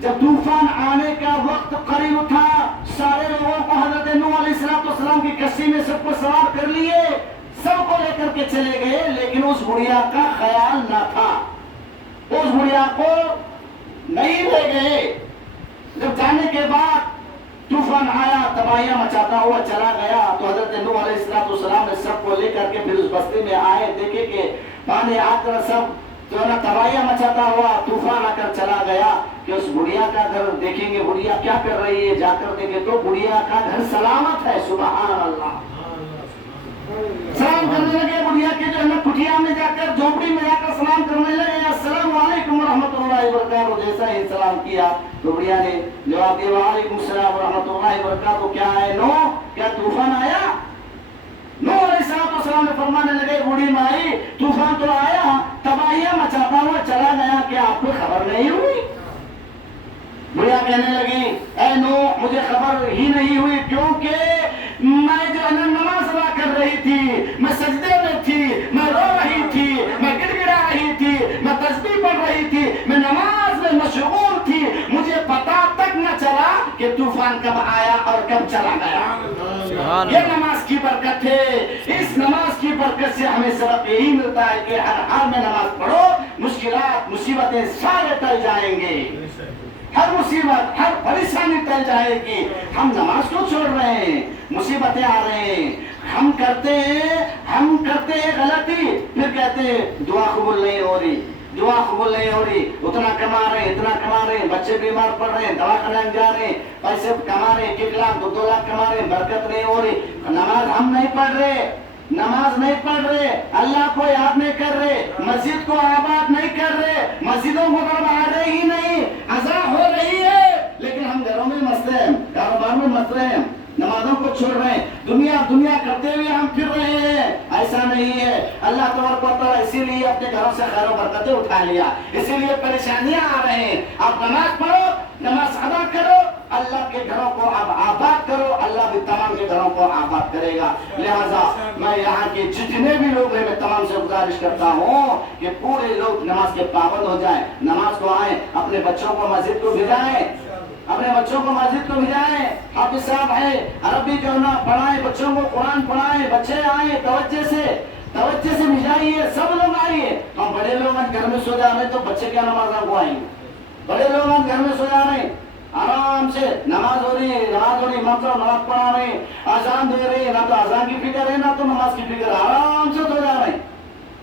جب طوفان آنے کا وقت قریب تھا، سارے لوگوں کو حضرت نوح علیہ السلام کی کشتی میں سب کو سوار کر لیے، سب کو لے کر کے چلے گئے، لیکن اس بڑھیا کا خیال نہ تھا، اس بڑھیا کو نہیں لے گئے۔ جب جانے کے بعد طوفان آیا، تباہیاں مچاتا ہوا چلا گیا، تو حضرت نوح علیہ السلام نے سب کو لے کر کے پھر اس بستی میں آئے، دیکھے کہ پانی آ کر سب جو ہے نا تباہیاں مچاتا ہوا طوفان آ کر چلا گیا، کہ اس بڑھیا کا گھر دیکھیں گے، بڑھیا کیا کر رہی ہے، جا کر دیکھیں تو بڑھیا کا گھر سلامت ہے۔ سبحان اللہ، سلام کرنے لگے بڑھیا کے جو ہے نا کٹیا میں جا کر، جھونپڑی میں جا کر سلام کرنے لگے، السلام علیکم ورحمۃ اللہ وبرکاتہ۔ جیسا ہی سلام کیا تو بڑھیا نے جواب دیا، وعلیکم السلام ورحمۃ اللہ وبرکاتہ، کیا ہے نو، کیا طوفان آیا؟ نوح علیہ السلام نے فرمانے لگے، بوڑھی مائی طوفان تو آیا، تباہیاں مچاتا ہوا چلا گیا، کہ آپ کو خبر نہیں ہوئی؟ بڑھیا کہنے لگی، اے نوح مجھے خبر ہی نہیں ہوئی، کیونکہ میں جو ہے نا نماز ادا کر رہی تھی، میں سجدے میں تھی، میں رو رہی تھی، میں گڑ گڑا رہی تھی، میں تسبیح پڑھ رہی تھی، میں نماز میں مشغول تھی، مجھے پتا تک نہ چلا کہ طوفان کب آیا اور کب چلا گیا۔ یہ نماز کی برکت ہے۔ اس نماز کی برکت سے ہمیں سبق یہی ملتا ہے کہ ہر حال میں نماز پڑھو، مشکلات مصیبتیں سارے ٹل جائیں گے، ہر مصیبت ہر پریشانی ٹل جائے گی۔ ہم نماز کیوں چھوڑ رہے ہیں؟ مصیبتیں آ رہے ہیں، ہم کرتے ہیں غلطی، پھر کہتے ہیں دعا قبول نہیں ہو رہی، دعا قبول نہیں ہو رہی، اتنا کما رہے ہیں، اتنا کما رہے ہیں، بچے بیمار پڑ رہے ہیں، دواخانے جا رہے ہیں، پیسے کما رہے ہیں، 1 لاکھ 2 لاکھ کما رہے ہیں، برکت نہیں ہو رہی، نماز ہم نہیں پڑھ رہے، نماز نہیں پڑھ رہے، اللہ کو یاد نہیں کر رہے، مسجد کو آباد نہیں کر رہے، مسجدوں کو طرف آ رہے ہی نہیں، اذان ہو رہی ہے لیکن ہم گھروں میں مست ہیں، کاروبار میں مست ہیں، نمازوں کو چھوڑ رہے ہیں، دنیا کرتے ہوئے ہم پھر رہے ہیں۔ ایسا نہیں ہے، اللہ تبارک و تعالیٰ اسی لیے اپنے گھروں سے خیر و برکتیں اٹھا لیا، اسی لیے پریشانیاں آ رہے ہیں۔ آپ نماز پڑھو، نماز ادا کرو، اللہ کے گھروں کو اب آباد کرو، اللہ بھی تمام کے گھروں کو آباد کرے گا۔ لہذا میں یہاں کے جتنے بھی لوگ ہیں، میں تمام سے گزارش کرتا ہوں کہ پورے لوگ نماز کے پابند ہو جائیں، نماز کو آئیں، اپنے بچوں کو مسجد کو بھیجائیں، اپنے بچوں کو مسجد کو بھیجائیں، حافظ صاحب ہے عربی جو نا پڑھائیں، بچوں کو قرآن پڑھائیں، بچے آئیں توجہ سے بھیجائیے، سب لوگ آئیے۔ ہم بڑے لوگ گھر میں سو جا رہے ہیں تو بچے کیا نماز کو آئیں گے؟ بڑے لوگ گھر میں سو جا رہے ہیں، آرام سے نماز ہو رہی ہے، امام صاحب نماز پڑھا رہے ہیں، اذان دے رہے ہیں، نہ تو اذان کی فکر ہے نہ تو نماز کی فکر، آرام سے سو جا رہے ہیں،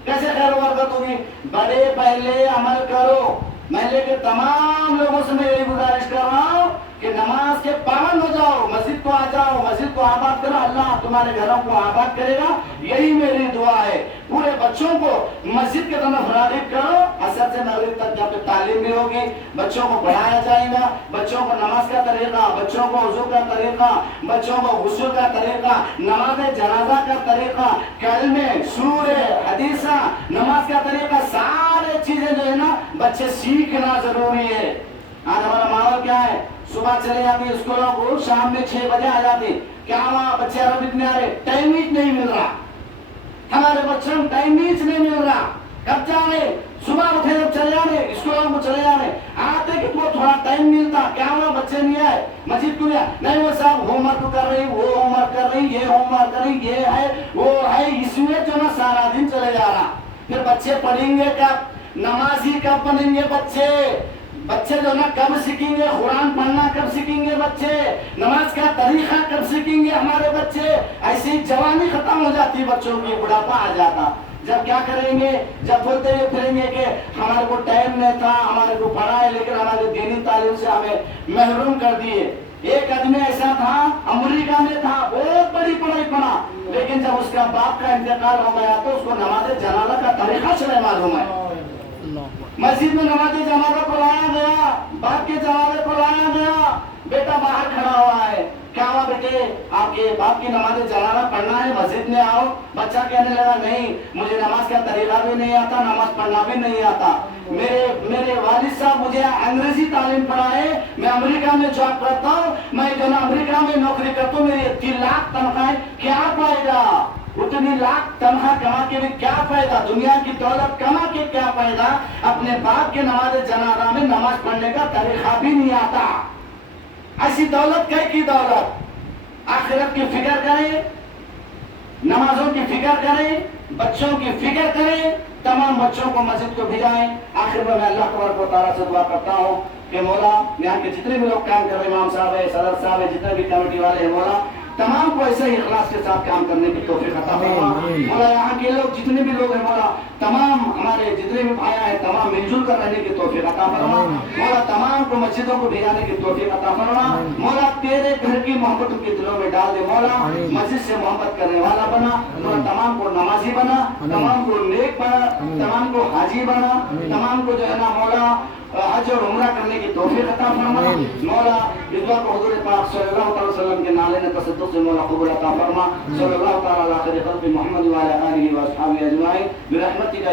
کیسے خیر و برکت ہوگی؟ بڑے پہلے عمل کرو۔ محلے کے تمام لوگوں سے میں یہی گزارش کر رہا ہوں کہ نماز کے پابند ہو جاؤ، مسجد کو آ جاؤ، مسجد کو آباد کرو، اللہ تمہارے گھروں کو آباد کرے گا، یہی میری دعا ہے۔ پورے بچوں کو مسجد کے طرف راغب کرو، عصر سے مغرب تک جب تک تعلیم بھی ہوگی، بچوں کو پڑھایا جائے گا، بچوں کو نماز کا طریقہ، بچوں کو وضو کا طریقہ، بچوں کو غسل کا طریقہ، نماز جنازہ کا طریقہ، کلمے، سورہ، حدیثہ، نماز کا طریقہ، سارے چیزیں جو ہے نا بچے سیکھنا ضروری ہے۔ آج ہمارا ماحول کیا ہے؟ صبح چلے جاتے اسکولوں کو، شام میں 6 بجے آ جاتے، کیا وہاں بچے عربک نہیں آ رہے؟ ٹائم ہی نہیں مل رہا، ہمارے بچوں کو ٹائم ہی نہیں مل رہا، کب جا رہے؟ صبح اٹھے جب چلے جا رہے اسکولوں کو، چلے جا رہے، آتے کہ تو تھوڑا ٹائم ملتا، کیا ہوا بچے نہیں آئے، مسجد کو نہیں، وہ صاحب ہوم ورک کر رہی، وہ ہوم ورک کر رہی، یہ ہوم ورک کر رہی، یہ ہے وہ ہے، اس میں جو نا سارا دن چلے جا رہا۔ پھر بچے پڑھیں گے کب؟ نمازی کب بنیں گے بچے جو نا کب سیکھیں گے قرآن پڑھنا؟ کب سیکھیں گے بچے نماز کا طریقہ؟ کب سیکھیں گے ہمارے بچے؟ ایسی جوانی ختم ہو جاتی بچوں کی، بڑھاپا آ جاتا، جب کیا کریں گے؟ جب بولتے ہوئے پھریں گے کہ ہمارے کو ٹائم نہیں تھا، ہمارے کو پڑھائے لیکن ہمارے دینی تعلیم سے ہمیں محروم کر دیے۔ ایک آدمی ایسا تھا، امریکہ میں تھا، بہت بڑی پڑھائی پڑھا، لیکن جب اس کا باپ کا انتقال ہو گیا تو اس کو نماز جنازہ کا طریقہ سے معلوم ہے۔ مسجد میں نماز جنازہ کو لایا گیا، باپ کے جنازے کو لایا گیا، بیٹا باہر کھڑا ہوا ہے، کیا ہوا بیٹے آپ کے باپ کی نماز جنازہ پڑھنا ہے، مسجد میں آؤ۔ بچہ کہنے لگا نہیں مجھے نماز کا طریقہ بھی نہیں آتا، نماز پڑھنا بھی نہیں آتا، میرے والد صاحب مجھے انگریزی تعلیم پڑھائے، میں امریکہ میں جاب کرتا ہوں، میں جو نا امریکہ میں نوکری کرتا ہوں، میری 3 لاکھ تنخواہ ہے، کیا فائدہ؟ اتنی لاکھ تنہا کما کے بھی کیا فائدہ, دنیا کی دولت کما کے کیا فائدہ, اپنے باپ کے نماز جنازہ میں نماز پڑھنے کا طریقہ بھی نہیں آتا. ایسی دولت کی دولت. آخرت کی فکر کریں, نمازوں کی فکر کریں, بچوں کی فکر کریں, تمام بچوں کو مسجد کو بھیجائیں. آخر میں اللہ تبارک و تعالیٰ سے دعا کرتا ہوں کہ مولا یہاں کے جتنے بھی لوگ کام کر رہے ہیں, امام صاحب ہے, صدر صاحب ہے, جتنے بھی کمیٹی والے ہیں, مولا تمام کو ایسے ہی اخلاص کے ساتھ کام کرنے کی توفیق عطا فرما. مولا یہاں کے لوگ جتنے بھی لوگ ہیں, مولا تمام ہمارے جتنے بھی بھائی ہیں تمام مل جل کر رہنے کی توفیق عطا فرما. مولا تمام کو مسجدوں کو بھیجانے کی توفیق عطا فرما. مولا تیرے گھر کی محبت ان کے دلوں میں ڈال دے. مولا مسجد سے محبت کرنے والا بنا. مولا تمام کو نمازی بنا, تمام کو نیک بنا, تمام کو حاجی بنا, تمام کو جو ہے نا مولا حج اور عمرہ کرنے کی توفیق عطا فرما. مولا اس دعا کو حضور پاک صلی اللہ علیہ وسلم کے نالے نے تصدق سے مولا قبول عطا فرما. صلی اللہ تعالی علی خیر خلق محمد و علی آلہ و اصحابہ اجمعین برحمتک.